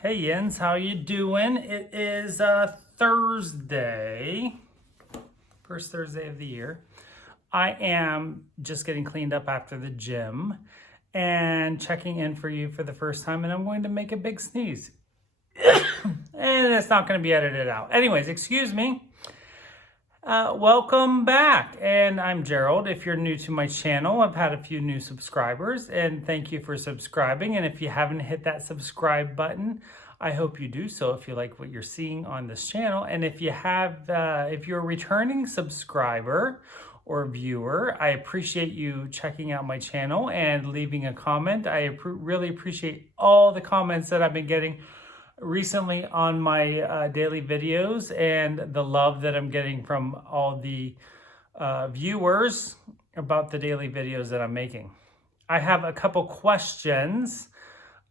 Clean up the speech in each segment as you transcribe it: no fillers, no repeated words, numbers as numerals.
Hey Jens, how you doing? It is Thursday, first Thursday of the year. I am just getting cleaned up after the gym and checking in for you for the first time, and I'm going to make a big sneeze. And it's not going to be edited out. Anyways, excuse me. Welcome back, and I'm Gerald. If you're new to my channel, I've had a few new subscribers, and thank you for subscribing. And if you haven't hit that subscribe button, I hope you do so if you like what you're seeing on this channel. And if you have, if you're a returning subscriber or viewer, I appreciate you checking out my channel and leaving a comment. I really appreciate all the comments that I've been getting recently on my daily videos and the love that I'm getting from all the viewers about the daily videos that I'm making. I have a couple questions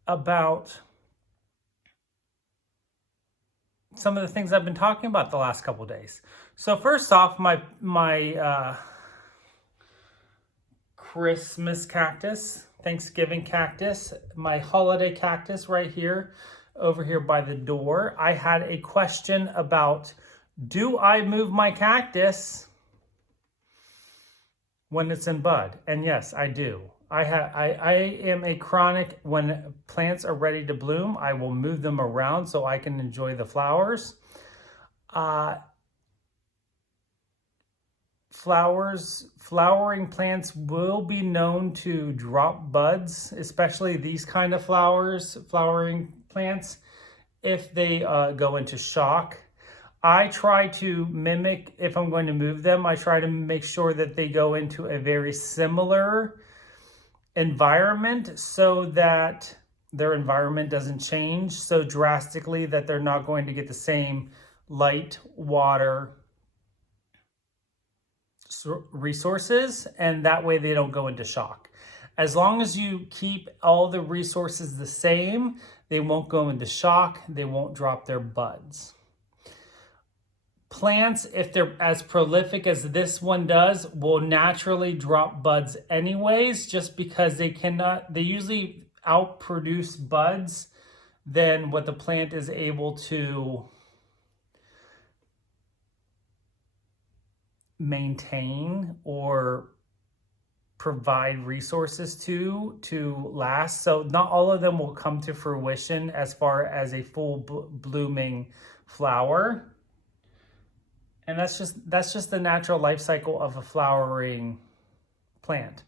about some of the things I've been talking about the last couple days. So first off, my Christmas cactus, Thanksgiving cactus, my holiday cactus right here, over here by the door. I had a question about, do I move my cactus when it's in bud? And yes, I do. I am a chronic, when plants are ready to bloom, I will move them around so I can enjoy the flowers. Flowering plants will be known to drop buds, especially these kind of flowering plants, if they go into shock. I try to mimic, if I'm going to move them, I try to make sure that they go into a very similar environment so that their environment doesn't change so drastically that they're not going to get the same light, water, resources, and that way they don't go into shock. As long as you keep all the resources the same, they won't go into shock, they won't drop their buds. Plants, if they're as prolific as this one does, will naturally drop buds anyways, just because they usually outproduce buds than what the plant is able to maintain or provide resources to last. So not all of them will come to fruition as far as a full blooming flower. And that's just the natural life cycle of a flowering plant.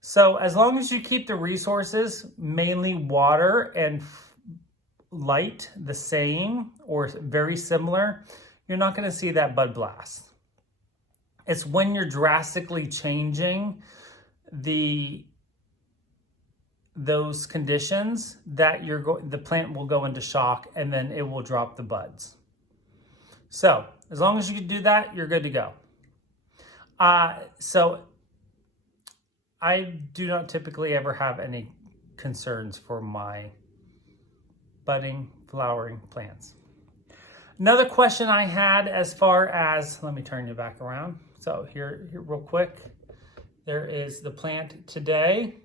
So as long as you keep the resources, mainly water and light, the same or very similar, you're not going to see that bud blast. It's when you're drastically changing those conditions that the plant will go into shock, and then it will drop the buds. So as long as you can do that, you're good to go. So I do not typically ever have any concerns for my budding, flowering plants. Another question I had as far as, let me turn you back around. So here real quick, there is the plant today.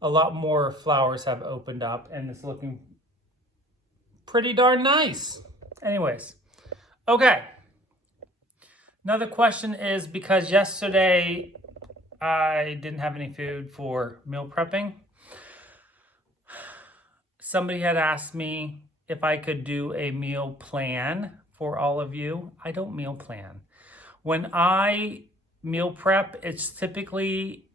A lot more flowers have opened up and it's looking pretty darn nice. Anyways, okay. Another question is, because yesterday I didn't have any food for meal prepping. Somebody had asked me if I could do a meal plan for all of you. I don't meal plan. When I meal prep, it's typically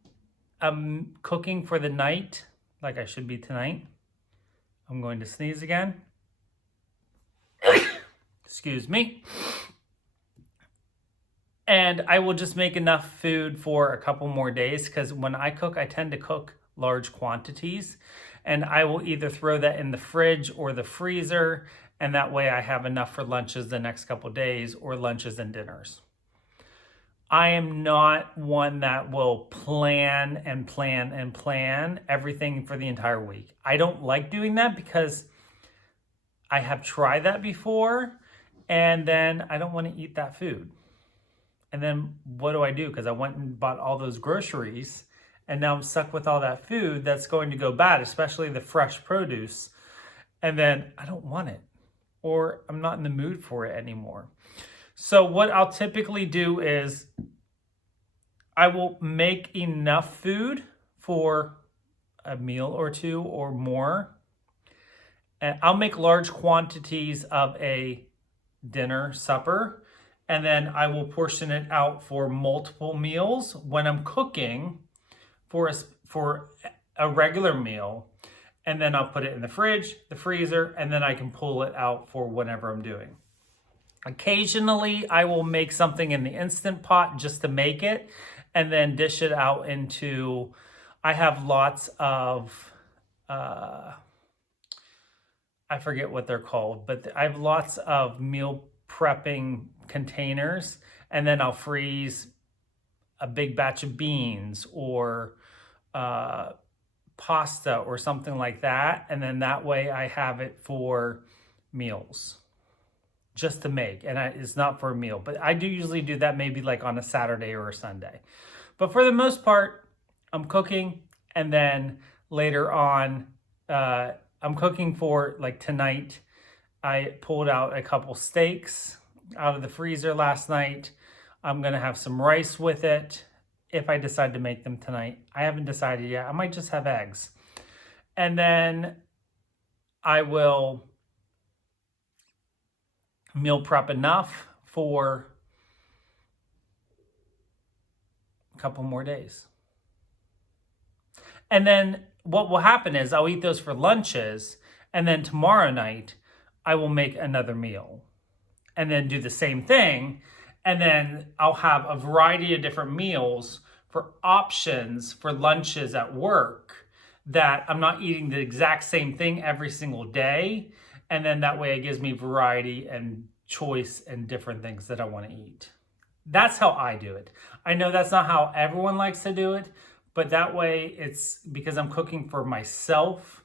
cooking for the night, like I should be tonight. I'm going to sneeze again. Excuse me. And I will just make enough food for a couple more days, because when I cook, I tend to cook large quantities, and I will either throw that in the fridge or the freezer, and that way I have enough for lunches the next couple days, or lunches and dinners. I am not one that will plan and plan and plan everything for the entire week. I don't like doing that because I have tried that before, and then I don't want to eat that food. And then what do I do? Because I went and bought all those groceries, and now I'm stuck with all that food that's going to go bad, especially the fresh produce. and then I don't want it, or I'm not in the mood for it anymore. So what I'll typically do is I will make enough food for a meal or two or more. And I'll make large quantities of a dinner, supper, and then I will portion it out for multiple meals when I'm cooking for a regular meal. And then I'll put it in the fridge, the freezer, and then I can pull it out for whenever I'm doing. Occasionally, I will make something in the Instant Pot just to make it, and then dish it out into, I have lots of, I forget what they're called, but I have lots of meal prepping containers, and then I'll freeze a big batch of beans or pasta or something like that. And then that way I have it for meals just to make. And it's not for a meal, but I do usually do that maybe like on a Saturday or a Sunday. But for the most part, I'm cooking, and then later on, I'm cooking for like tonight. I pulled out a couple steaks out of the freezer last night. I'm gonna have some rice with it if I decide to make them tonight. I haven't decided yet. I might just have eggs. And then I will meal prep enough for a couple more days. And then what will happen is I'll eat those for lunches, and then tomorrow night I will make another meal and then do the same thing. And then I'll have a variety of different meals for options for lunches at work, that I'm not eating the exact same thing every single day. And then that way it gives me variety and choice and different things that I want to eat. That's how I do it. I know that's not how everyone likes to do it, but that way it's because I'm cooking for myself.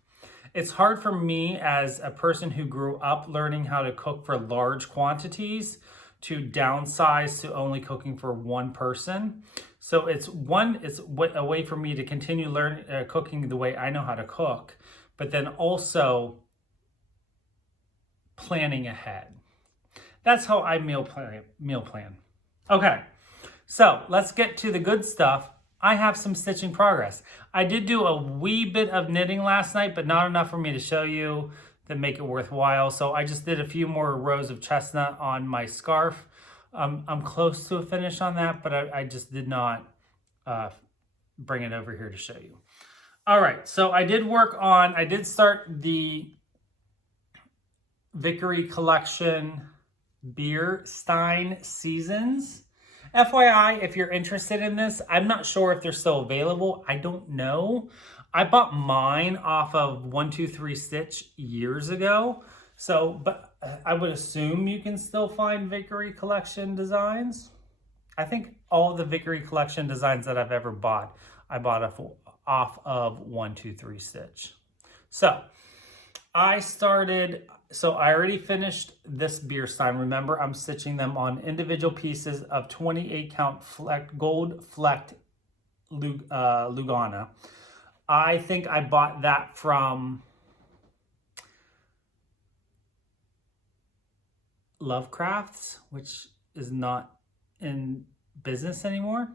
It's hard for me as a person who grew up learning how to cook for large quantities to downsize to only cooking for one person. So it's a way for me to continue learning cooking the way I know how to cook, but then also planning ahead. That's how I meal plan. Okay, so let's get to the good stuff. I have some stitching progress. I did do a wee bit of knitting last night, but not enough for me to show you to make it worthwhile. So I just did a few more rows of chestnut on my scarf. I'm close to a finish on that, but I just did not bring it over here to show you. All right, so I did start the Vickery Collection Beer Stein Seasons. FYI, if you're interested in this, I'm not sure if they're still available. I don't know. I bought mine off of 123 Stitch years ago. So, but I would assume you can still find Vickery Collection designs. I think all of the Vickery Collection designs that I've ever bought, I bought off of 123 Stitch. So, I already finished this beer stein. Remember, I'm stitching them on individual pieces of 28 count gold flecked Lugana. I think I bought that from Lovecrafts, which is not in business anymore.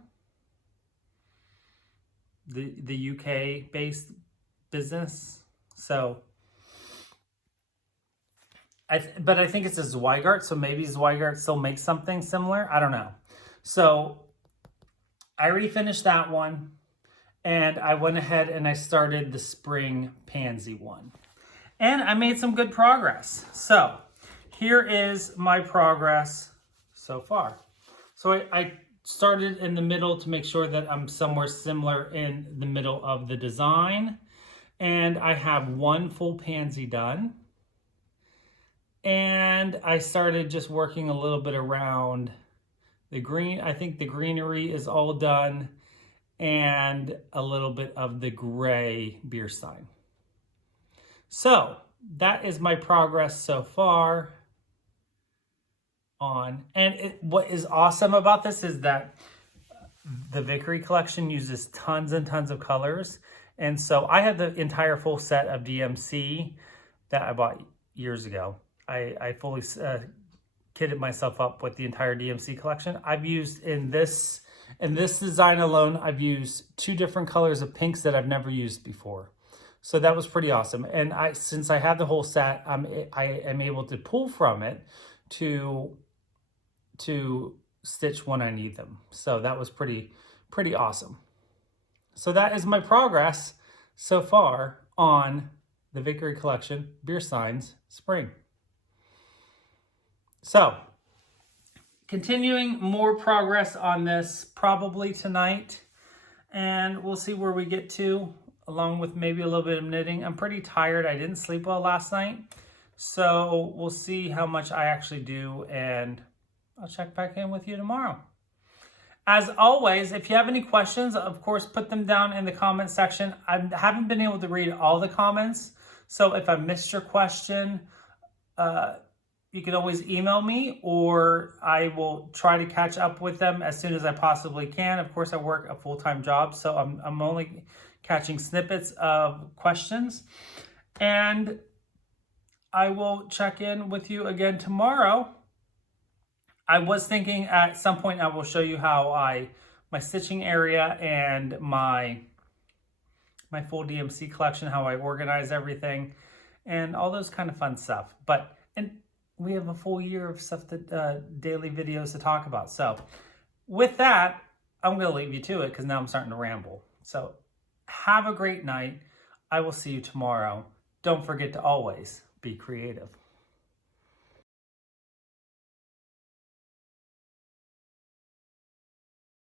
The UK based business. So but I think it's a Zweigart, so maybe Zweigart still makes something similar. I don't know. So I already finished that one, and I went ahead and I started the spring pansy one. And I made some good progress. So here is my progress so far. So I started in the middle to make sure that I'm somewhere similar in the middle of the design. And I have one full pansy done. And I started just working a little bit around the green. I think the greenery is all done, and a little bit of the gray beer stein. So that is my progress so far on. And what is awesome about this is that the Vickery Collection uses tons and tons of colors. And so I had the entire full set of DMC that I bought years ago. I fully kitted myself up with the entire DMC collection. I've used in this design alone, I've used 2 different colors of pinks that I've never used before. So that was pretty awesome. And since I have the whole set, I am able to pull from it to stitch when I need them. So that was pretty awesome. So that is my progress so far on the Victory Collection Beer Signs Spring. So, continuing more progress on this probably tonight, and we'll see where we get to, along with maybe a little bit of knitting. I'm pretty tired. I didn't sleep well last night, so we'll see how much I actually do, and I'll check back in with you tomorrow. As always, if you have any questions, of course, put them down in the comment section. I haven't been able to read all the comments, so if I missed your question, you can always email me, or I will try to catch up with them as soon as I possibly can. Of course, I work a full-time job, so I'm only catching snippets of questions. And I will check in with you again tomorrow. I was thinking at some point I will show you how my stitching area and my full DMC collection, how I organize everything, and all those kind of fun stuff. And we have a full year of stuff that daily videos to talk about. So with that, I'm going to leave you to it because now I'm starting to ramble. So have a great night. I will see you tomorrow. Don't forget to always be creative.